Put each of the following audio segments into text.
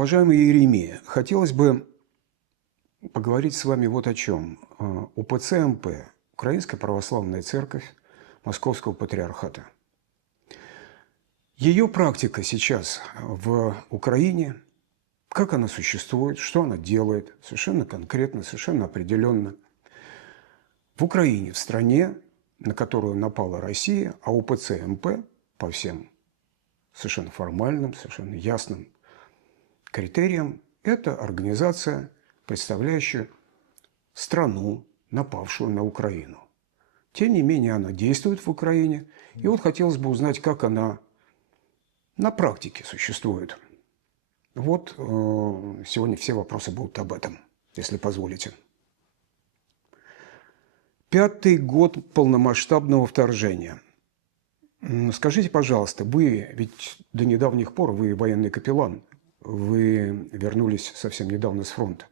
Уважаемый Иеремия, хотелось бы поговорить с вами вот о чем. УПЦ МП, Украинская Православная Церковь Московского Патриархата. Ее практика сейчас в Украине, как она существует, что она делает, совершенно конкретно, совершенно определенно. В Украине, в стране, на которую напала Россия, а УПЦ МП по всем совершенно формальным, совершенно ясным критериям, это организация, представляющая страну, напавшую на Украину. Тем не менее, она действует в Украине. И вот хотелось бы узнать, как она на практике существует. Вот сегодня все вопросы будут об этом, если позволите. 5-й год полномасштабного вторжения. Скажите, пожалуйста, вы ведь до недавних пор, вы военный капеллан, вы вернулись совсем недавно с фронта.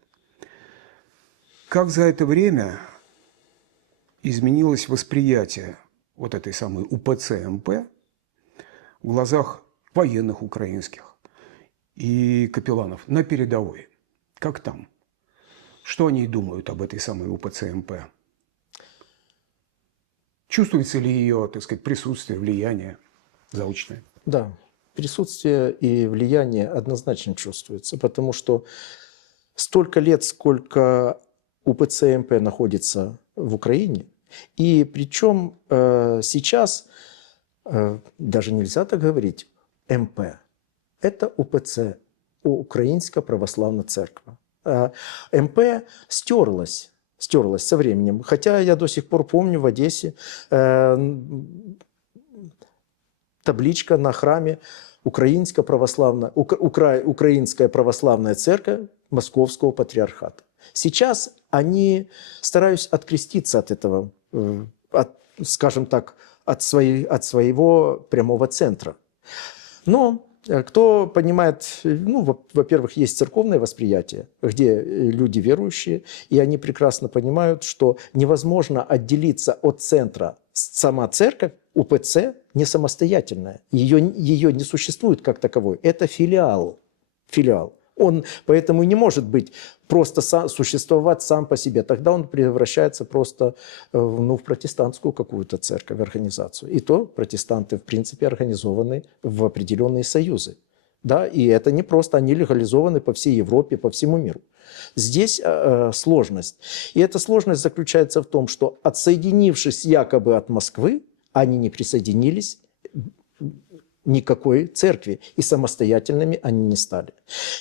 Как за это время изменилось восприятие вот этой самой УПЦ МП в глазах военных украинских и капелланов на передовой? Как там? Что они думают об этой самой УПЦ МП? Чувствуется ли ее, так сказать, присутствие, влияние заочное? Да, присутствие и влияние однозначно чувствуется, потому что столько лет, сколько УПЦ МП находится в Украине, и причем сейчас даже нельзя так говорить МП. Это УПЦ, Украинская Православная Церковь. МП стерлась со временем. Хотя я до сих пор помню в Одессе табличка на храме Украинская Православная Церковь Московского Патриархата. Сейчас они стараются откреститься от этого, скажем так, от своего прямого центра. Но кто понимает, ну, во-первых, есть церковное восприятие, где люди верующие, и они прекрасно понимают, что невозможно отделиться от центра. Сама церковь, УПЦ, не самостоятельная. Ее не существует как таковой. Это филиал. Он поэтому не может быть просто существовать сам по себе. Тогда он превращается просто в протестантскую какую-то церковь, организацию. И то протестанты, в принципе, организованы в определенные союзы. Да? И это не просто, они легализованы по всей Европе, по всему миру. Здесь сложность. И эта сложность заключается в том, что отсоединившись якобы от Москвы, они не присоединились никакой церкви, и самостоятельными они не стали.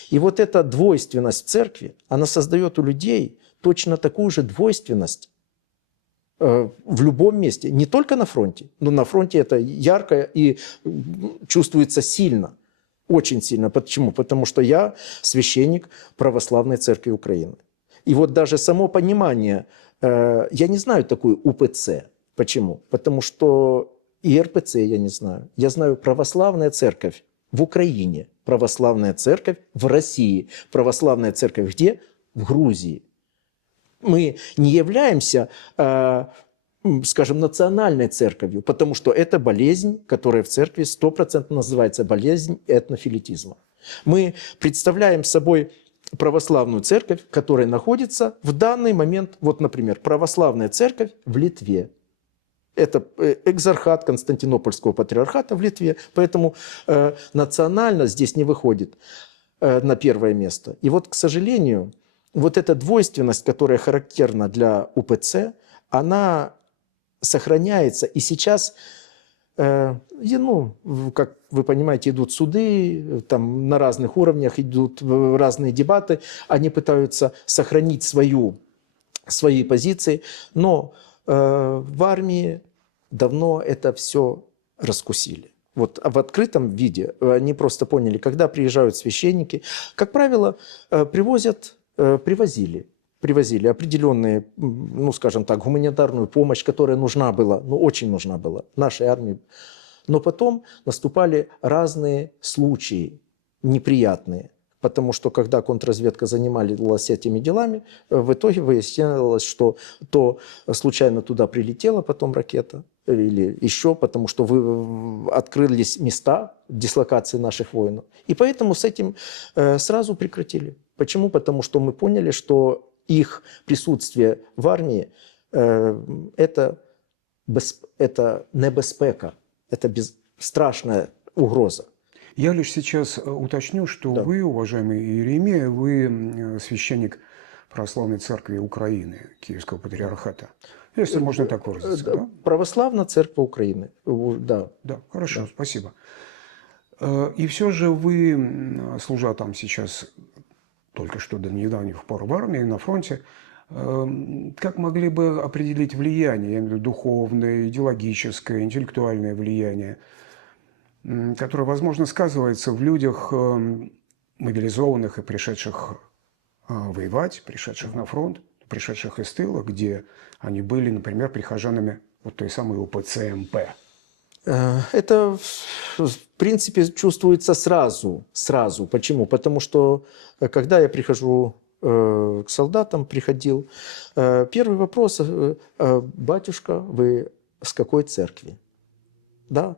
И вот эта двойственность в церкви, она создает у людей точно такую же двойственность в любом месте, не только на фронте, но на фронте это ярко и чувствуется сильно, очень сильно. Почему? Потому что я священник Православной Церкви Украины. И вот даже само понимание, я не знаю такую УПЦ. Почему? Потому что и РПЦ я не знаю. Я знаю Православная Церковь в Украине, Православная Церковь в России, Православная Церковь где? В Грузии. Мы не являемся, скажем, национальной церковью, потому что это болезнь, которая в церкви 100% называется болезнь этнофилитизма. Мы представляем собой православную церковь, которая находится в данный момент, вот, например, православная церковь в Литве. Это экзархат Константинопольского патриархата в Литве, поэтому национальность здесь не выходит на первое место. И вот, к сожалению, вот эта двойственность, которая характерна для УПЦ, она сохраняется. И сейчас, как вы понимаете, идут суды, там на разных уровнях идут разные дебаты, они пытаются сохранить свои позиции, но в армии давно это все раскусили. Вот в открытом виде они просто поняли, когда приезжают священники, как правило, привозили определенные, скажем так, гуманитарную помощь, которая нужна была, очень нужна была нашей армии. Но потом наступали разные случаи неприятные. Потому что, когда контрразведка занималась этими делами, в итоге выяснилось, что то случайно туда прилетела потом ракета, или еще, потому что открылись места, дислокации наших воинов. И поэтому с этим сразу прекратили. Почему? Потому что мы поняли, что их присутствие в армии это небезпека, это страшная угроза. Я лишь сейчас уточню, что Да. вы, уважаемый Иеремия, вы священник Православной Церкви Украины, Киевского Патриархата. Если можно так выразиться. Да? Православная Церковь Украины. Да. Да, хорошо, Да. спасибо. И все же вы, служа там сейчас, только что до недавних пор в армии, на фронте, как могли бы определить влияние, я имею в виду духовное, идеологическое, интеллектуальное влияние, которое, возможно, сказывается в людях, мобилизованных и пришедших воевать, пришедших на фронт, пришедших из тыла, где они были, например, прихожанами вот той самой УПЦ МП? Это, в принципе, чувствуется сразу. Почему? Потому что, когда я прихожу к солдатам, приходил, первый вопрос: батюшка, вы с какой церкви? Да?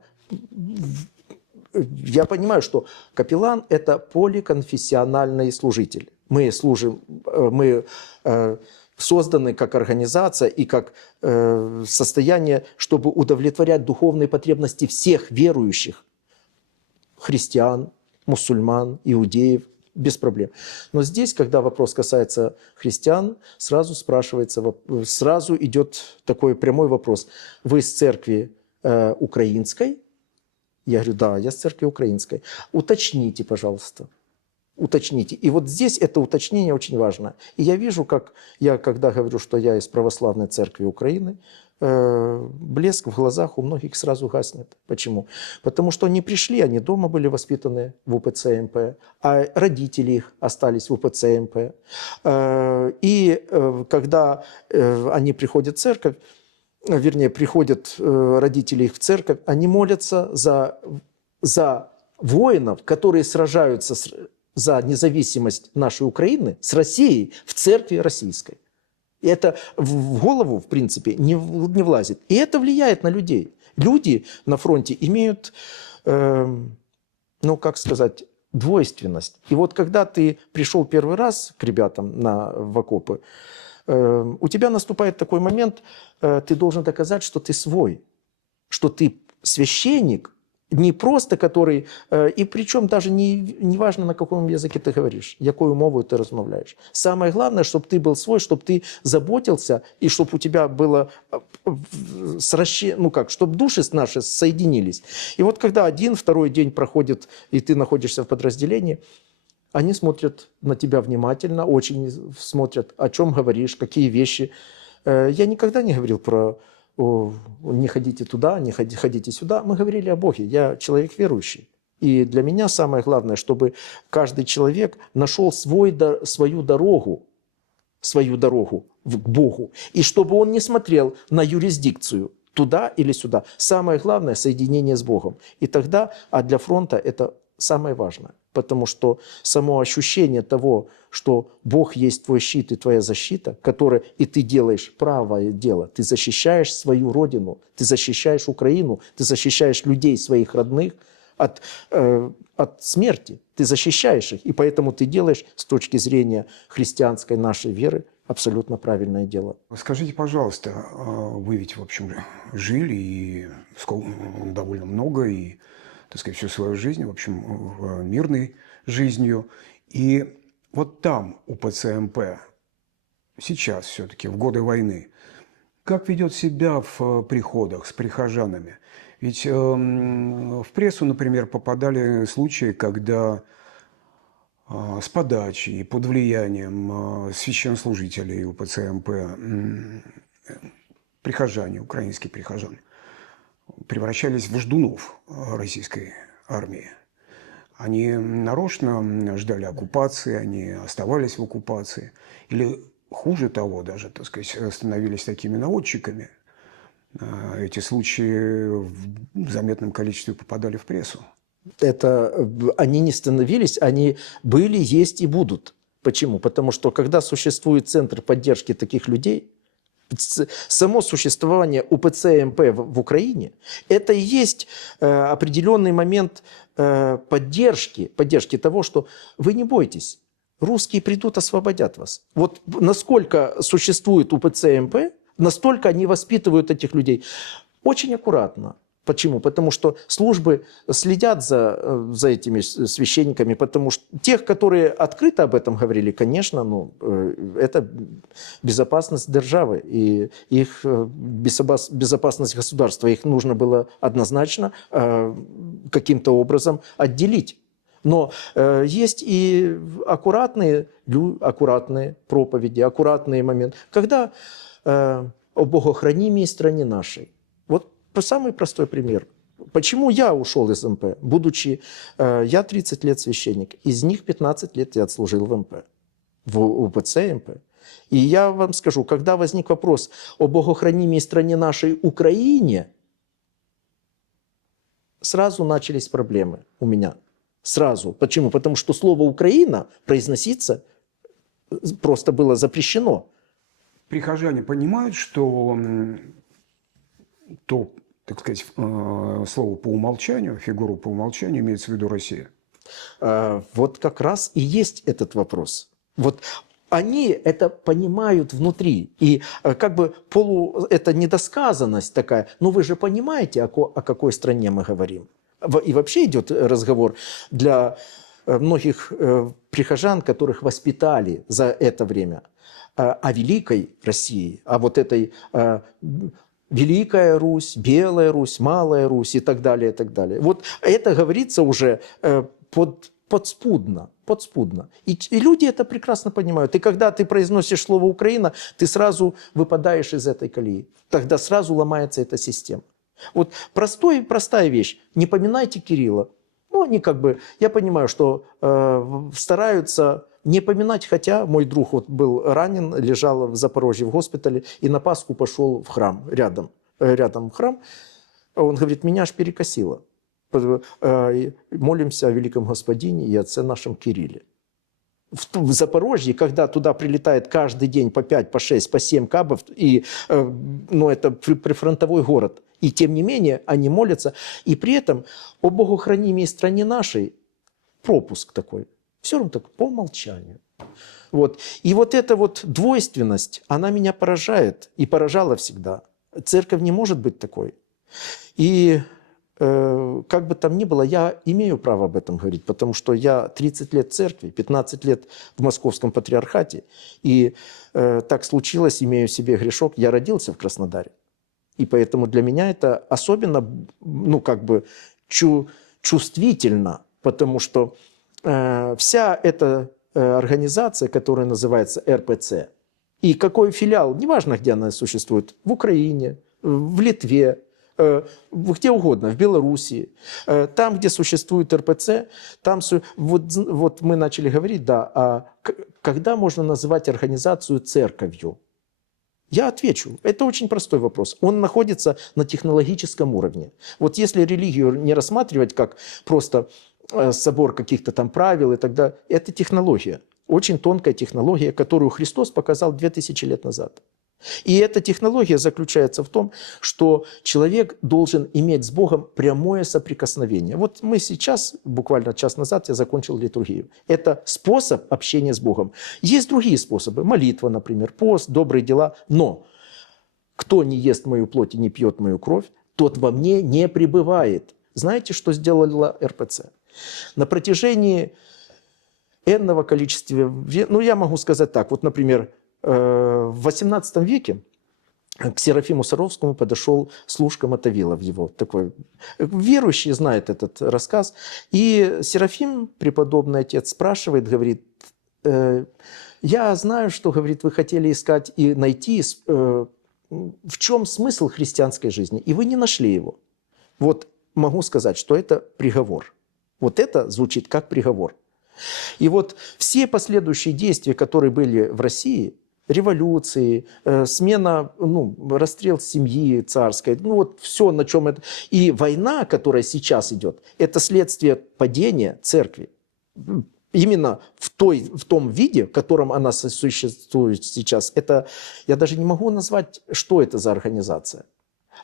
Я понимаю, что капеллан – это поликонфессиональный служитель. Мы служим, мы созданы как организация и как состояние, чтобы удовлетворять духовные потребности всех верующих. Христиан, мусульман, иудеев, без проблем. Но здесь, когда вопрос касается христиан, сразу спрашивается, сразу идет такой прямой вопрос. Вы с церкви украинской? Я говорю, да, я с церкви украинской. Уточните, пожалуйста. Уточните. И вот здесь это уточнение очень важно. И я вижу, как я, когда говорю, что я из Православной Церкви Украины, блеск в глазах у многих сразу гаснет. Почему? Потому что они пришли, они дома были воспитаны в УПЦ МП, а родители их остались в УПЦ МП. И когда они приходят в церковь, вернее, приходят родители их в церковь, они молятся за воинов, которые сражаются за независимость нашей Украины с Россией в церкви российской. И это в голову, в принципе, не влазит. И это влияет на людей. Люди на фронте имеют, ну, как сказать, двойственность. И вот когда ты пришел первый раз к ребятам в окопы, у тебя наступает такой момент, ты должен доказать, что ты свой, что ты священник, не просто который, и причем даже не важно, на каком языке ты говоришь, якою мовою ты размовляешь. Самое главное, чтобы ты был свой, чтобы ты заботился, и чтобы у тебя было, ну как, чтобы души наши соединились. И вот когда один, второй день проходит, и ты находишься в подразделении, они смотрят на тебя внимательно, очень смотрят, о чем говоришь, какие вещи. Я никогда не говорил про не ходите туда, не ходите сюда. Мы говорили о Боге. Я человек верующий. И для меня самое главное, чтобы каждый человек нашел свою дорогу к Богу. И чтобы он не смотрел на юрисдикцию, туда или сюда. Самое главное – соединение с Богом. И тогда, а для фронта это самое важное. Потому что само ощущение того, что Бог есть твой щит и твоя защита, которое и ты делаешь правое дело, ты защищаешь свою родину, ты защищаешь Украину, ты защищаешь людей, своих родных от смерти, ты защищаешь их. И поэтому ты делаешь с точки зрения христианской нашей веры абсолютно правильное дело. Скажите, пожалуйста, вы ведь, в общем, жили и довольно много, и, так сказать, всю свою жизнь, в общем, мирной жизнью. И вот там, у ПЦМП, сейчас все-таки, в годы войны, как ведет себя в приходах с прихожанами? Ведь в прессу, например, попадали случаи, когда с подачи и под влиянием священнослужителей УПЦ-МП прихожане, украинские прихожане, превращались в ждунов российской армии. Они нарочно ждали оккупации, они оставались в оккупации. Или хуже того даже, так сказать, становились такими наводчиками. Эти случаи в заметном количестве попадали в прессу. Они не становились, они были, есть и будут. Почему? Потому что когда существует центр поддержки таких людей, Само существование УПЦ МП в Украине – это и есть определенный момент поддержки того, что вы не бойтесь, русские придут, освободят вас. Вот насколько существует УПЦ МП, настолько они воспитывают этих людей. Очень аккуратно. Почему? Потому что службы следят за этими священниками, потому что тех, которые открыто об этом говорили, конечно, это безопасность державы и их безопасность государства. Их нужно было однозначно каким-то образом отделить. Но есть и аккуратные проповеди, аккуратные моменты, когда о богохранимой стране нашей. Вот самый простой пример. Почему я ушел из МП? Будучи, я 30 лет священник, из них 15 лет я отслужил в МП, в УПЦ МП. И я вам скажу, когда возник вопрос о богохранимой стране нашей Украине, сразу начались проблемы у меня. Сразу. Почему? Потому что слово «Украина» произноситься просто было запрещено. Прихожане понимают, что то, так сказать, слово по умолчанию, фигуру по умолчанию имеется в виду Россия? Вот как раз и есть этот вопрос. Вот они это понимают внутри. И как бы это недосказанность такая. Но вы же понимаете, о какой стране мы говорим. И вообще идет разговор для многих прихожан, которых воспитали за это время, о великой России, о вот этой Великая Русь, Белая Русь, Малая Русь и так далее, и так далее. Вот это говорится уже подспудно. И люди это прекрасно понимают. И когда ты произносишь слово «Украина», ты сразу выпадаешь из этой колеи. Тогда сразу ломается эта система. Вот простая вещь. Не поминайте Кирилла. Ну, они я понимаю, что стараются не поминать, хотя мой друг был ранен, лежал в Запорожье в госпитале, и на Пасху пошел в храм, рядом храм. Он говорит, меня аж перекосило. Молимся о великом Господине и Отце нашем Кирилле. В Запорожье, когда туда прилетает каждый день по 5, по 6, по 7 кабов, и, это прифронтовой город, и тем не менее они молятся, и при этом о богохранимой стране нашей пропуск такой, все равно так по умолчанию. Вот. И вот эта вот двойственность, она меня поражает и поражала всегда. Церковь не может быть такой. И как бы там ни было, я имею право об этом говорить, потому что я 30 лет в церкви, 15 лет в Московском патриархате. И так случилось, имею в себе грешок, я родился в Краснодаре. И поэтому для меня это особенно, чувствительно, потому что вся эта организация, которая называется РПЦ, и какой филиал, неважно, где она существует, в Украине, в Литве, где угодно, в Белоруссии, там, где существует РПЦ, там вот мы начали говорить, да, когда можно называть организацию церковью? Я отвечу. Это очень простой вопрос. Он находится на технологическом уровне. Вот если религию не рассматривать как просто собор каких-то там правил и так далее, это технология. Очень тонкая технология, которую Христос показал 2000 лет назад. И эта технология заключается в том, что человек должен иметь с Богом прямое соприкосновение. Вот мы сейчас, буквально час назад, я закончил литургию. Это способ общения с Богом. Есть другие способы. Молитва, например, пост, добрые дела. Но кто не ест мою плоть и не пьет мою кровь, тот во мне не пребывает. Знаете, что сделала РПЦ? На протяжении энного количества... я могу сказать так. Вот, например, в XVIII веке к Серафиму Саровскому подошел Слушка Мотовилов, его такой верующий, знает этот рассказ. И Серафим, преподобный отец, спрашивает, говорит, я знаю, что, говорит, вы хотели искать и найти, в чем смысл христианской жизни, и вы не нашли его. Вот могу сказать, что это приговор. Вот это звучит как приговор. И вот все последующие действия, которые были в России, революции, смена, расстрел семьи царской, все, на чем это... И война, которая сейчас идет, это следствие падения церкви. именно в том виде, в котором она существует сейчас, это я даже не могу назвать, что это за организация.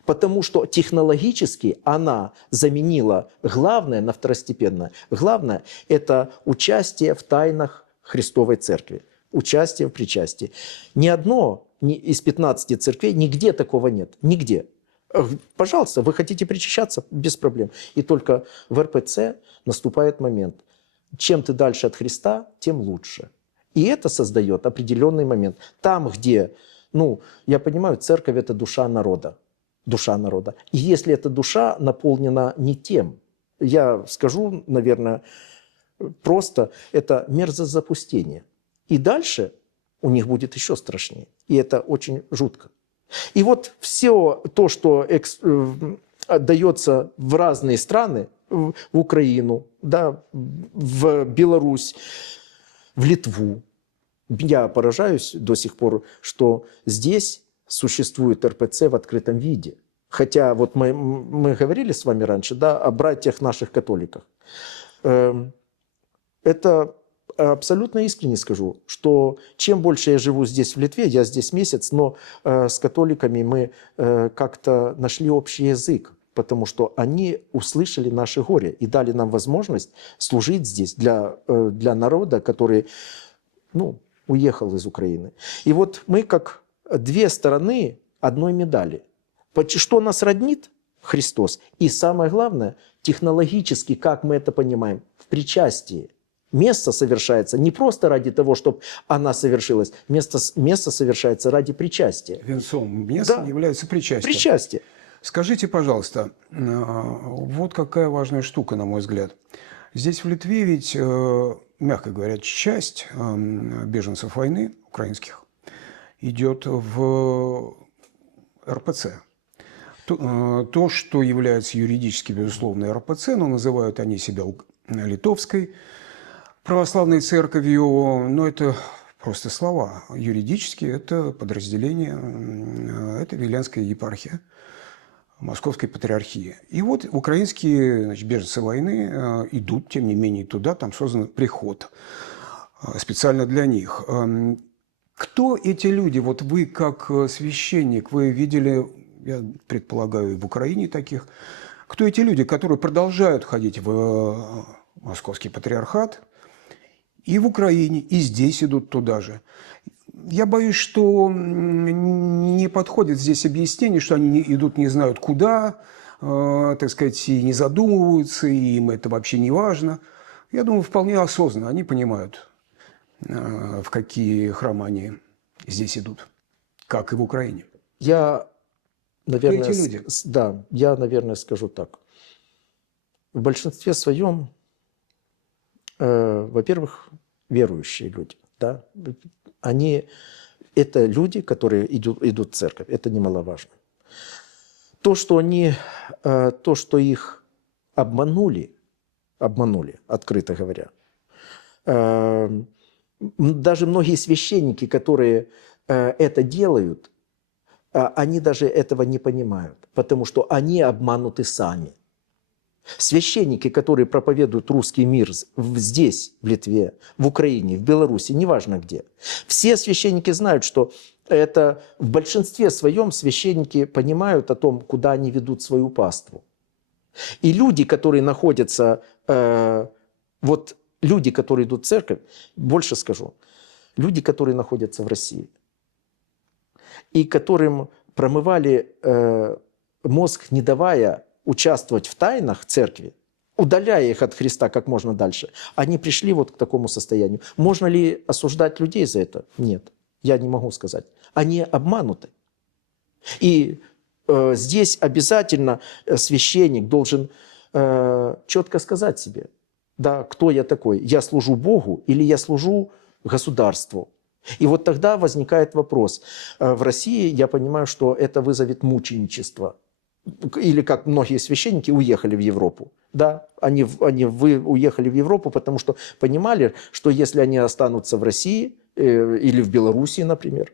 Потому что технологически она заменила главное на второстепенное. Главное – это участие в тайнах Христовой Церкви, участие в причастии. Ни одно из 15 церквей, нигде такого нет, нигде. Пожалуйста, вы хотите причащаться? Без проблем. И только в РПЦ наступает момент. Чем ты дальше от Христа, тем лучше. И это создает определенный момент. Там, где, я понимаю, церковь – это душа народа. Душа народа. И если эта душа наполнена не тем, я скажу, наверное, просто, это мерзозапустение. И дальше у них будет еще страшнее. И это очень жутко. И вот все то, что отдается в разные страны, в Украину, да, в Беларусь, в Литву, я поражаюсь до сих пор, что здесь существует РПЦ в открытом виде. Хотя вот мы говорили с вами раньше, да, о братьях наших католиках. Это абсолютно искренне скажу, что чем больше я живу здесь в Литве, я здесь месяц, но с католиками мы как-то нашли общий язык, потому что они услышали наше горе и дали нам возможность служить здесь для народа, который уехал из Украины. И вот мы как две стороны одной медали. Что нас роднит? Христос. И самое главное, технологически, как мы это понимаем, в причастии. Место совершается не просто ради того, чтобы она совершилась. Место совершается ради причастия. Венцом места является причастие. Причастие. Скажите, пожалуйста, вот какая важная штука, на мой взгляд. Здесь в Литве ведь, мягко говоря, часть беженцев войны украинских идет в РПЦ. То, что является юридически, безусловно, РПЦ, но называют они себя литовской православной церковью, но это просто слова. Юридически это подразделение, это Виленская епархия Московской патриархии. И вот украинские беженцы войны идут, тем не менее, туда, там создан приход специально для них. Кто эти люди? Вот вы, как священник, вы видели, я предполагаю, в Украине таких. Кто эти люди, которые продолжают ходить в Московский патриархат и в Украине, и здесь идут туда же? Я боюсь, что не подходит здесь объяснение, что они идут не знают куда, так сказать, и не задумываются, и им это вообще не важно. Я думаю, вполне осознанно они понимают, в какие храмы они здесь идут, как и в Украине. Я, наверное, Кто эти люди? Да, я, наверное, скажу так. В большинстве своем, во-первых, верующие люди, да, это люди, которые идут в церковь, это немаловажно. То, что их обманули, открыто говоря, даже многие священники, которые это делают, они даже этого не понимают, потому что они обмануты сами. Священники, которые проповедуют русский мир здесь, в Литве, в Украине, в Беларуси, неважно где, все священники знают, что это в большинстве своем священники понимают о том, куда они ведут свою паству. И люди, которые находятся, люди, которые идут в церковь, больше скажу, люди, которые находятся в России, и которым промывали мозг, не давая участвовать в тайнах церкви, удаляя их от Христа как можно дальше, они пришли вот к такому состоянию. Можно ли осуждать людей за это? Нет, я не могу сказать. Они обмануты. И здесь обязательно священник должен четко сказать себе, да, кто я такой? Я служу Богу или я служу государству? И вот тогда возникает вопрос. В России я понимаю, что это вызовет мученичество. Или как многие священники уехали в Европу. Да, они уехали в Европу, потому что понимали, что если они останутся в России или в Белоруссии, например,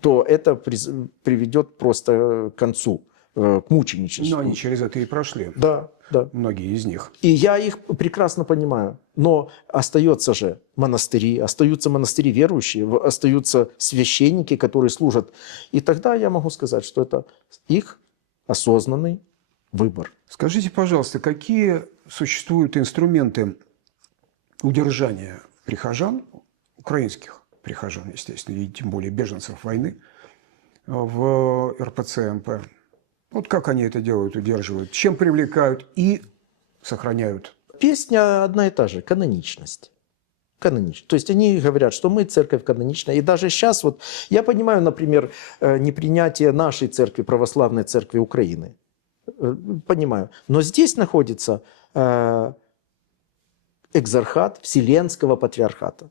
то это приведет просто к концу к мученичеству. Но они через это и прошли, Да, да. многие из них. И я их прекрасно понимаю. Но остается же монастыри, остаются монастыри верующие, остаются священники, которые служат. И тогда я могу сказать, что это их осознанный выбор. Скажите, пожалуйста, какие существуют инструменты удержания прихожан, украинских прихожан, естественно, и тем более беженцев войны, в РПЦ МП? Вот как они это делают, удерживают, чем привлекают и сохраняют? Песня одна и та же – каноничность. Каноничность. То есть они говорят, что мы церковь каноничная. И даже сейчас, вот, я понимаю, например, непринятие нашей церкви, православной церкви Украины. Понимаю. Но здесь находится экзархат Вселенского патриархата,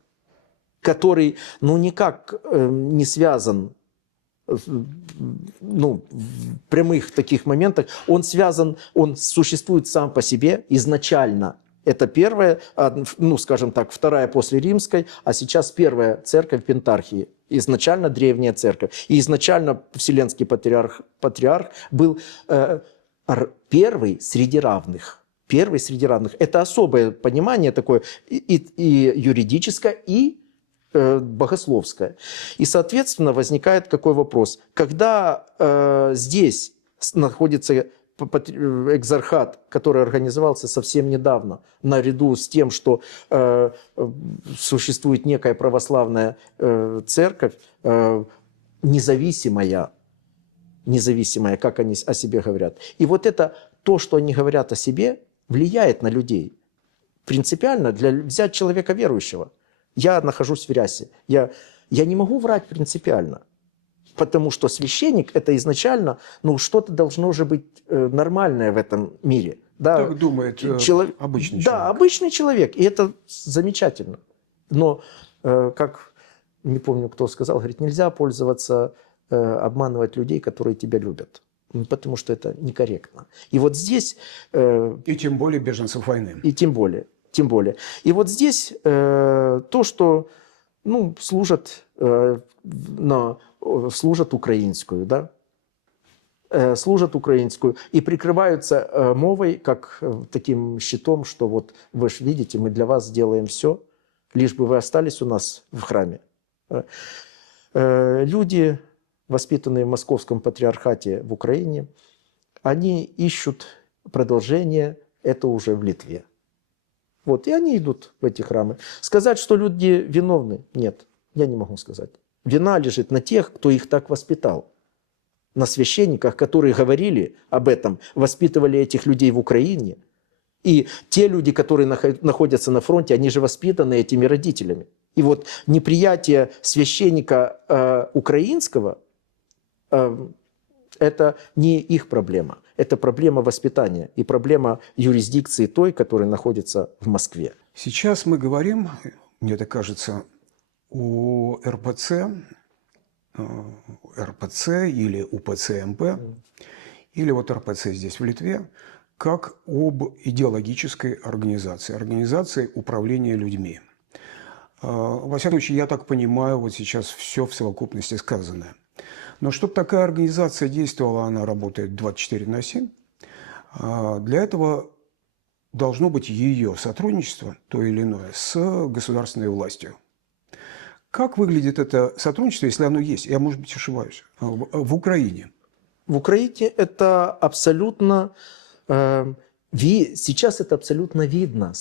который никак не связан, в прямых таких моментах, он связан, он существует сам по себе изначально. Это первая, скажем так, вторая после римской, а сейчас первая церковь Пентархии. Изначально древняя церковь. И изначально Вселенский патриарх был первый среди равных. Первый среди равных. Это особое понимание такое и юридическое, и богословское. И, соответственно, возникает какой вопрос. Когда здесь находится экзархат, который организовался совсем недавно, наряду с тем, что существует некая православная церковь, независимая, как они о себе говорят. И вот это то, что они говорят о себе, влияет на людей. Принципиально, взять человека верующего. Я нахожусь в рясе. Я не могу врать принципиально. Потому что священник – это изначально, что-то должно же быть нормальное в этом мире. Да? Так думает обычный человек. Да, обычный человек. И это замечательно. Но, как, не помню, кто сказал, говорит, нельзя пользоваться, обманывать людей, которые тебя любят. Потому что это некорректно. И вот здесь… И тем более беженцев войны. И тем более. И вот здесь то, что служат украинскую, да? Служат украинскую и прикрываются мовой, как таким щитом, что вот вы же видите, мы для вас сделаем все, лишь бы вы остались у нас в храме. Люди, воспитанные в Московском патриархате в Украине, они ищут продолжение, это уже в Литве. Вот, и они идут в эти храмы. Сказать, что люди виновны, нет, я не могу сказать. Вина лежит на тех, кто их так воспитал. На священниках, которые говорили об этом, воспитывали этих людей в Украине. И те люди, которые находятся на фронте, они же воспитаны этими родителями. И вот неприятие священника украинского это не их проблема. Это проблема воспитания и проблема юрисдикции той, которая находится в Москве. Сейчас мы говорим, мне так кажется, о РПЦ или УПЦ-МП, или вот РПЦ здесь в Литве, как об идеологической организации управления людьми. Во всяком случае, я так понимаю, вот сейчас все в совокупности сказанное. Но чтобы такая организация действовала, она работает 24/7, для этого должно быть ее сотрудничество, то или иное, с государственной властью. Как выглядит это сотрудничество, если оно есть? Я, может быть, ошибаюсь. В Украине. В Украине это абсолютно… Сейчас это абсолютно видно.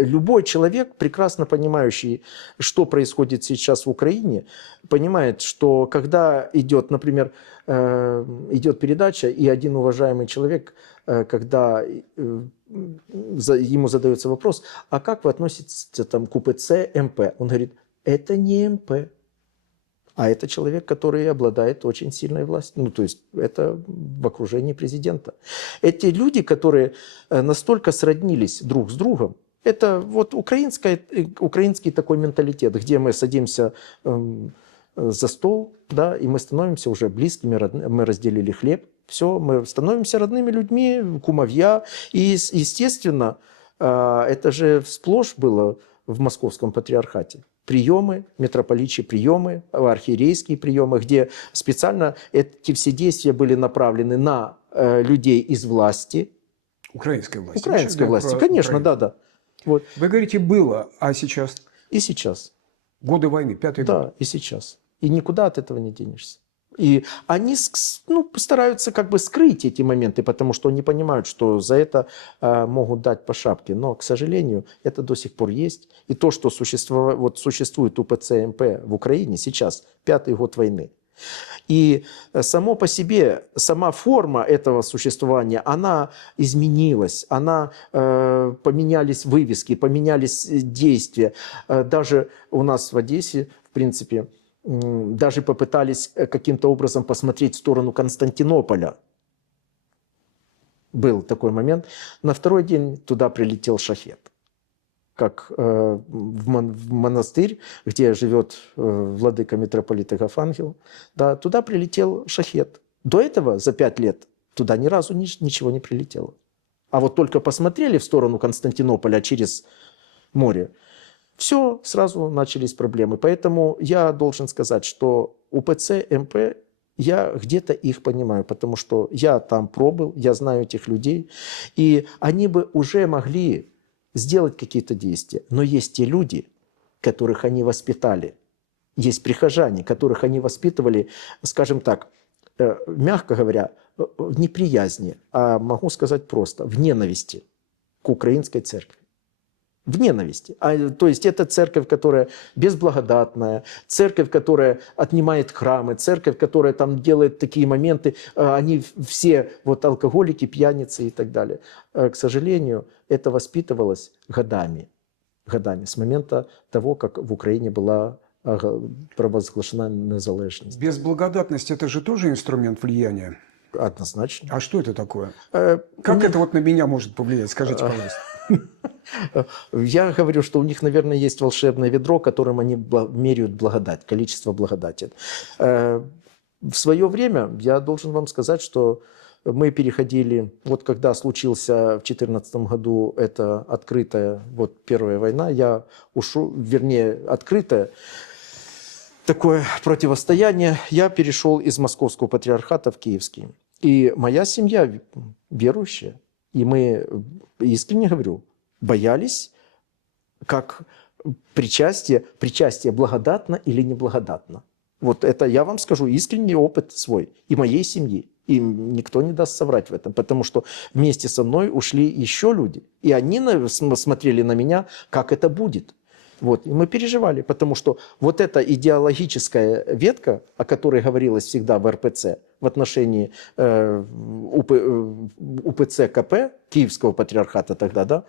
Любой человек, прекрасно понимающий, что происходит сейчас в Украине, понимает, что когда идет, например, идет передача, и один уважаемый человек, когда ему задается вопрос, а как вы относитесь к УПЦ МП? Он говорит, это не МП. А это человек, который обладает очень сильной властью. То есть это в окружении президента. Эти люди, которые настолько сроднились друг с другом, это вот украинский такой менталитет, где мы садимся за стол, да, и мы становимся уже близкими, мы разделили хлеб, все, мы становимся родными людьми, кумовья. И, естественно, это же сплошь было в Московском патриархате. приемы, митрополичьи приемы, архиерейские приемы, где специально эти все действия были направлены на людей из власти. Украинской власти. Украинской власти, конечно, да. Вот. Вы говорите, было, а сейчас? И сейчас. Годы войны, 5-й год. Да, и сейчас. И никуда от этого не денешься. И они стараются как бы скрыть эти моменты, потому что они понимают, что за это могут дать по шапке. Но, к сожалению, это до сих пор есть. И то, что существует УПЦ МП в Украине сейчас, 5-й год войны. И само по себе, сама форма этого существования, она изменилась, поменялись вывески, поменялись действия. Даже у нас в Одессе, в принципе, даже попытались каким-то образом посмотреть в сторону Константинополя. Был такой момент. На второй день туда прилетел шахед. Как в монастырь, где живет владыка митрополит Игов Ангел, да, туда прилетел шахед. До этого за 5 лет туда ни разу ничего не прилетело. А вот только посмотрели в сторону Константинополя через море, все, сразу начались проблемы. Поэтому я должен сказать, что УПЦ МП, я где-то их понимаю, потому что я там пробыл, я знаю этих людей, и они бы уже могли сделать какие-то действия. Но есть те люди, которых они воспитали. Есть прихожане, которых они воспитывали, скажем так, мягко говоря, в неприязни, а могу сказать просто, в ненависти к украинской церкви. В ненависти. То есть это церковь, которая безблагодатная, церковь, которая отнимает храмы, церковь, которая там делает такие моменты, они все вот алкоголики, пьяницы и так далее. К сожалению, это воспитывалось годами, с момента того, как в Украине была провозглашена незалежность. Безблагодатность – это же тоже инструмент влияния? Однозначно. А что это такое? Как это вот на меня может повлиять? Скажите, пожалуйста. Я говорю, что у них, наверное, есть волшебное ведро, которым они меряют благодать, количество благодати. В свое время я должен вам сказать, что мы переходили, вот когда случился в 2014 году эта открытая, вот первая война, я ушел, вернее, открытая, такое противостояние, я перешел из Московского патриархата в Киевский. И моя семья верующая, и мы, искренне говорю, боялись, как причастие благодатно или неблагодатно. Вот это я вам скажу искренний опыт свой и моей семьи. И никто не даст соврать в этом, потому что вместе со мной ушли еще люди. И они смотрели на меня, как это будет. Вот. И мы переживали, потому что вот эта идеологическая ветка, о которой говорилось всегда в РПЦ, в отношении УПЦ КП, Киевского патриархата тогда, да,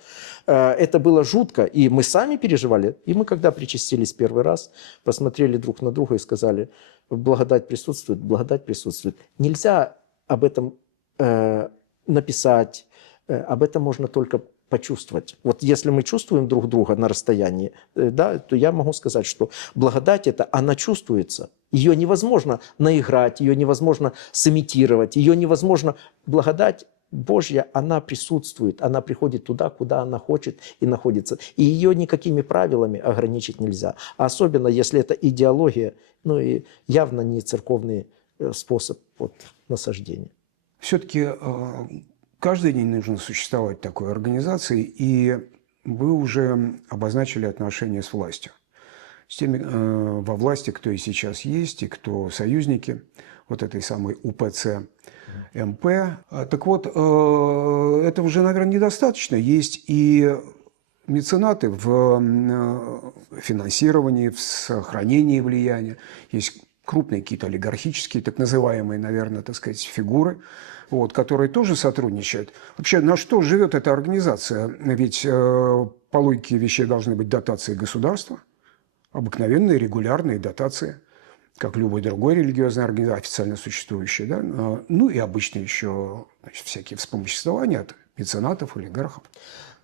это было жутко, и мы сами переживали. И мы, когда причастились первый раз, посмотрели друг на друга и сказали, благодать присутствует, благодать присутствует. Нельзя об этом написать, об этом можно только почувствовать. Вот если мы чувствуем друг друга на расстоянии, да, то я могу сказать, что благодать эта, она чувствуется. Ее невозможно наиграть, ее невозможно сымитировать, ее невозможно... Благодать Божья, она присутствует, она приходит туда, куда она хочет и находится. И ее никакими правилами ограничить нельзя. А особенно, если это идеология, ну и явно не церковный способ вот, насаждения. Все-таки каждый день нужно существовать такой организации, и вы уже обозначили отношения с властью. С теми во власти, кто и сейчас есть, и кто союзники вот этой самой УПЦ МП. Так вот, это уже, наверное, недостаточно. Есть и меценаты в финансировании, в сохранении влияния. Есть крупные какие-то олигархические, так называемые, наверное, так сказать, фигуры, вот, которые тоже сотрудничают. Вообще, на что живет эта организация? Ведь по логике вещей должны быть дотации государства, обыкновенные регулярные дотации, как любой другой религиозной организации, официально существующей, да? Ну и обычно еще, значит, всякие вспомоществования от меценатов, олигархов.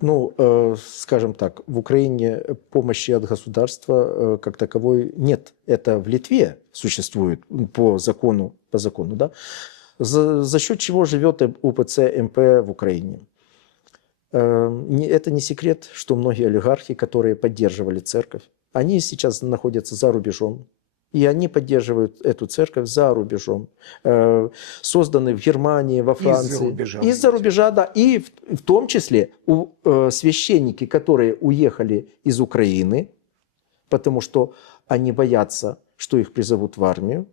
Ну, скажем так, в Украине помощи от государства как таковой нет. Это в Литве существует по закону, да? За счет чего живет УПЦ МП в Украине? Это не секрет, что многие олигархи, которые поддерживали церковь, они сейчас находятся за рубежом. И они поддерживают эту церковь за рубежом. Созданы в Германии, во Франции. Из-за рубежа. Из-за рубежа, да. И в том числе священники, которые уехали из Украины, потому что они боятся, что их призовут в армию.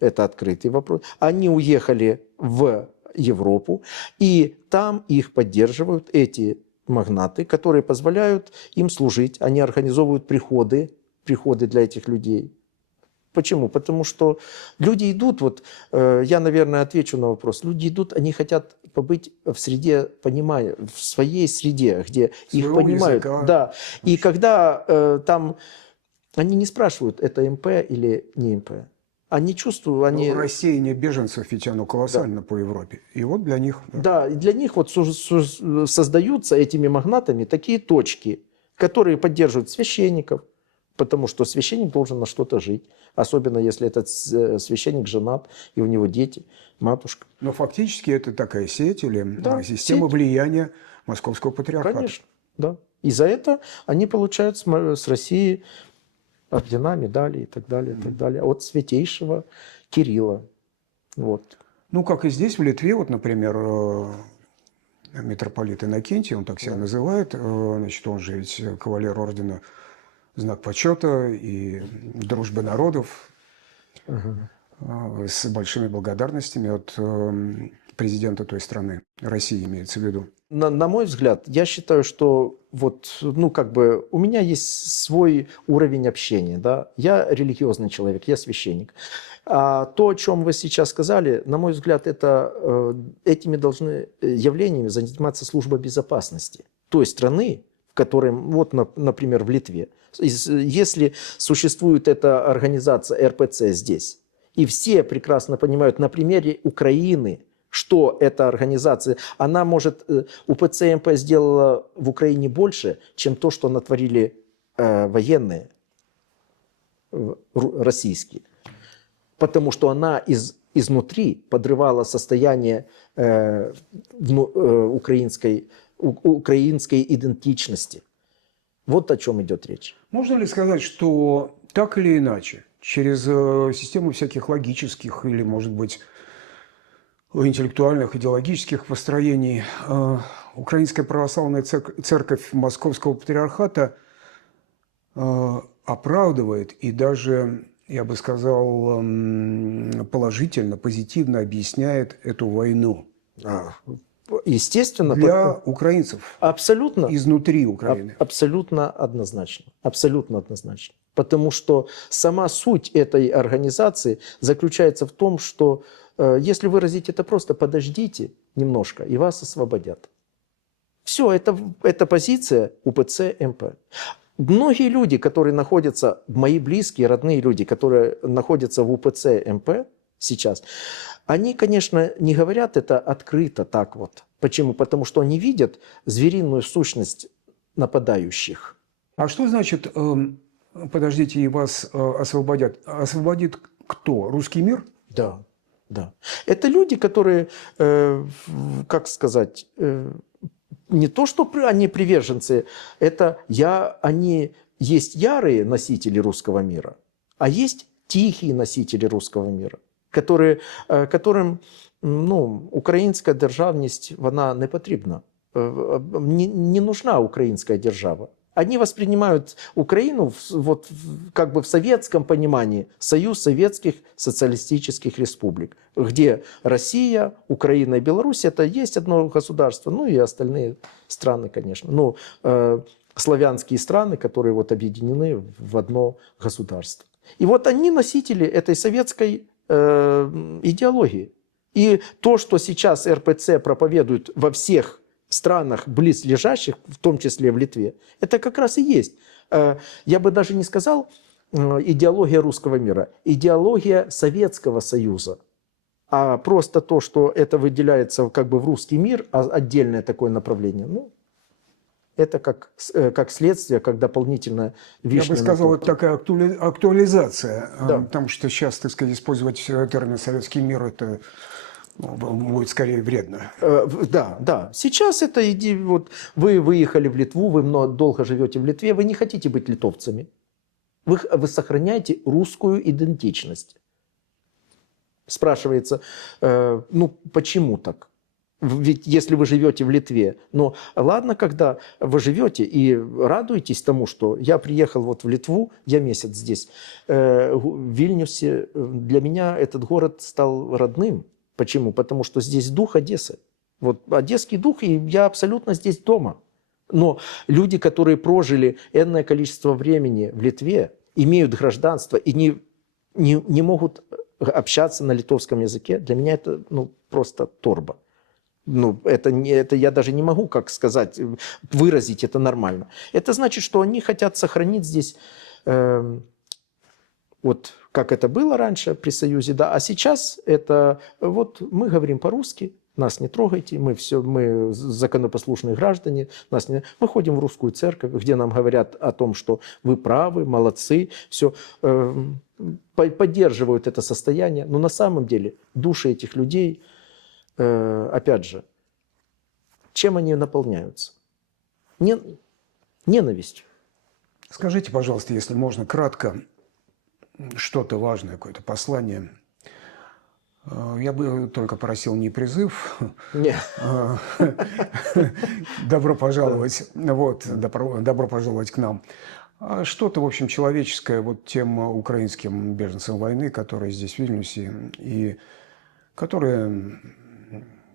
Это открытый вопрос. Они уехали в Европу, и там их поддерживают эти магнаты, которые позволяют им служить. Они организовывают приходы для этих людей. Почему? Потому что люди идут, вот я, наверное, отвечу на вопрос. Люди идут, они хотят побыть в среде, понимая, в своей среде, где их Своего понимают. языка. Да. И когда там они не спрашивают, это МП или не МП. Они чувствуют, они... Ну, рассеяние беженцев ведь оно колоссально по Европе. И вот для них... Да, и для них вот создаются этими магнатами такие точки, которые поддерживают священников, потому что священник должен на что-то жить. Особенно если этот священник женат, и у него дети, матушка. Но фактически это такая сеть или Да, система сеть. влияния Московского патриархата. Конечно, да. И за это они получают с России ордена, медали и так далее, и так далее. От святейшего Кирилла. Вот. Ну, как и здесь, в Литве, вот, например, митрополит Иннокентий, он так себя называет, значит, он же ведь кавалер ордена Знак почета и дружбы народов, с большими благодарностями от президента той страны, России имеется в виду. На мой взгляд, я считаю, что вот, ну, как бы у меня есть свой уровень общения, да. Я религиозный человек, я священник. А то, о чем вы сейчас сказали, на мой взгляд, это этими должны явлениями заниматься служба безопасности той страны, в которой, вот, например, в Литве. Если существует эта организация РПЦ здесь, и все прекрасно понимают на примере Украины, что эта организация, она может, УПЦ МП сделала в Украине больше, чем то, что натворили военные российские. Потому что она изнутри подрывала состояние украинской идентичности. Вот о чем идет речь. Можно ли сказать, что так или иначе, через систему всяких логических или, может быть, интеллектуальных, идеологических построений, Украинская православная церковь Московского патриархата оправдывает и даже, я бы сказал, положительно, позитивно объясняет эту войну? Естественно. Для украинцев. Абсолютно. Изнутри Украины. Абсолютно однозначно. Абсолютно однозначно. Потому что сама суть этой организации заключается в том, что если выразить это просто, подождите немножко, и вас освободят. Все, это позиция УПЦ МП. Многие люди, которые находятся, мои близкие, родные люди, которые находятся в УПЦ МП сейчас, они, конечно, не говорят это открыто так вот. Почему? Потому что они видят звериную сущность нападающих. А что значит, подождите, и вас освободят? Освободит кто? Русский мир? Да, да. Это люди, которые, как сказать, не то, что они приверженцы, они есть ярые носители русского мира, а есть тихие носители русского мира, которым українська державність, вона не потрібна. Не нужна украинская держава. Они воспринимают Украину вот, как бы в советском понимании Союз Советских Социалистических Республик, где Россия, Украина и Беларусь это есть одно государство, ну и остальные страны, конечно. Ну, славянские страны, которые вот объединены в одно государство. И вот они носители этой советской идеологии. И то, что сейчас РПЦ проповедует во всех странах близлежащих, в том числе в Литве, это как раз и есть. Я бы даже не сказал идеология русского мира, идеология Советского Союза. А просто то, что это выделяется как бы в русский мир, отдельное такое направление, ну, это как следствие, как дополнительное вишня. Я бы сказал, это такая актуализация, да. Потому что сейчас, так сказать, использовать термин «советский мир» это будет скорее вредно. Да, да. Сейчас это вот вы выехали в Литву, вы долго живете в Литве, вы не хотите быть литовцами. Вы сохраняете русскую идентичность. Спрашивается, ну почему так? Ведь если вы живете в Литве, но ладно, когда вы живете и радуетесь тому, что я приехал вот в Литву, я месяц здесь, в Вильнюсе, для меня этот город стал родным. Почему? Потому что здесь дух Одессы. Вот одесский дух, и я абсолютно здесь дома. Но люди, которые прожили энное количество времени в Литве, имеют гражданство и не могут общаться на литовском языке, для меня это просто торба. Это я даже не могу, как сказать, выразить это нормально. Это значит, что они хотят сохранить здесь, вот как это было раньше при Союзе, да, а сейчас это, вот мы говорим по-русски, нас не трогайте, мы законопослушные граждане, мы ходим в русскую церковь, где нам говорят о том, что вы правы, молодцы, все, поддерживают это состояние, но на самом деле души этих людей, опять же, чем они наполняются? Ненавистью. Скажите, пожалуйста, если можно, кратко, что-то важное, какое-то послание. Я бы только просил не призыв. Добро пожаловать. Вот, добро пожаловать к нам. А что-то, в общем, человеческое вот тем украинским беженцам войны, которые здесь в Вильнюсе, и которые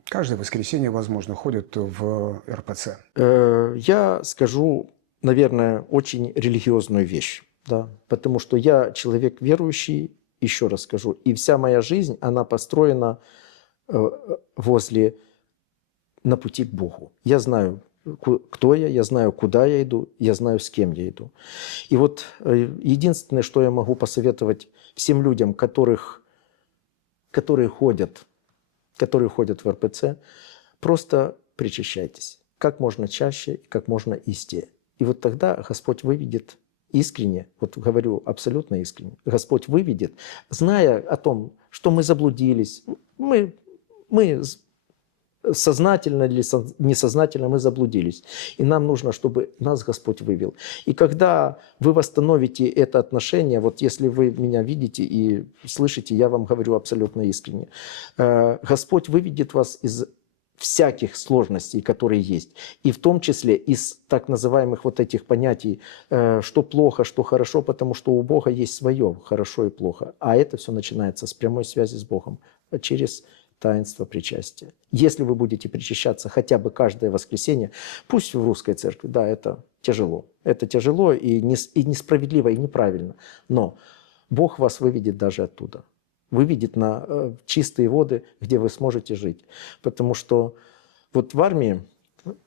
каждое воскресенье, возможно, ходят в РПЦ. Я скажу, наверное, очень религиозную вещь. Да? Потому что я человек верующий, еще раз скажу, и вся моя жизнь, она построена на пути к Богу. Я знаю, кто я знаю, куда я иду, я знаю, с кем я иду. И вот единственное, что я могу посоветовать всем людям, которые ходят в РПЦ, просто причащайтесь как можно чаще и как можно истее. И вот тогда Господь выведет искренне, вот говорю абсолютно искренне, Господь выведет, зная о том, что мы заблудились, мы сознательно или несознательно мы заблудились. И нам нужно, чтобы нас Господь вывел. И когда вы восстановите это отношение, вот если вы меня видите и слышите, я вам говорю абсолютно искренне, Господь выведет вас из всяких сложностей, которые есть. И в том числе из так называемых вот этих понятий, что плохо, что хорошо, потому что у Бога есть свое хорошо и плохо. А это все начинается с прямой связи с Богом через таинство причастия. Если вы будете причащаться хотя бы каждое воскресенье, пусть в русской церкви, да, это тяжело. Это тяжело и несправедливо, и неправильно. Но Бог вас выведет даже оттуда. Выведет на чистые воды, где вы сможете жить. Потому что вот в армии,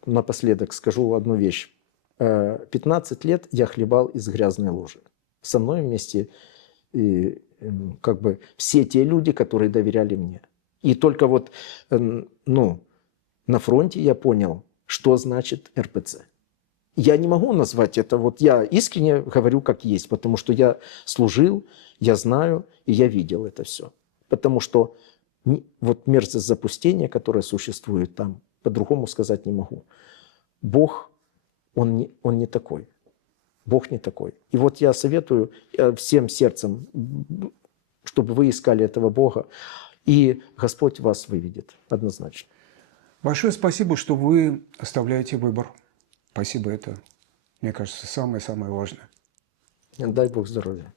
напоследок скажу одну вещь. 15 лет я хлебал из грязной лужи. Со мной вместе как бы все те люди, которые доверяли мне. И только вот на фронте я понял, что значит РПЦ. Я не могу назвать это, вот я искренне говорю как есть, потому что я служил, я знаю, и я видел это все. Потому что вот мерзость запустения, которая существует там, по-другому сказать не могу. Бог, он не такой. Бог не такой. И вот я советую всем сердцем, чтобы вы искали этого Бога, и Господь вас выведет однозначно. Большое спасибо, что вы оставляете выбор. Спасибо, это, мне кажется, самое-самое важное. Дай Бог здоровья.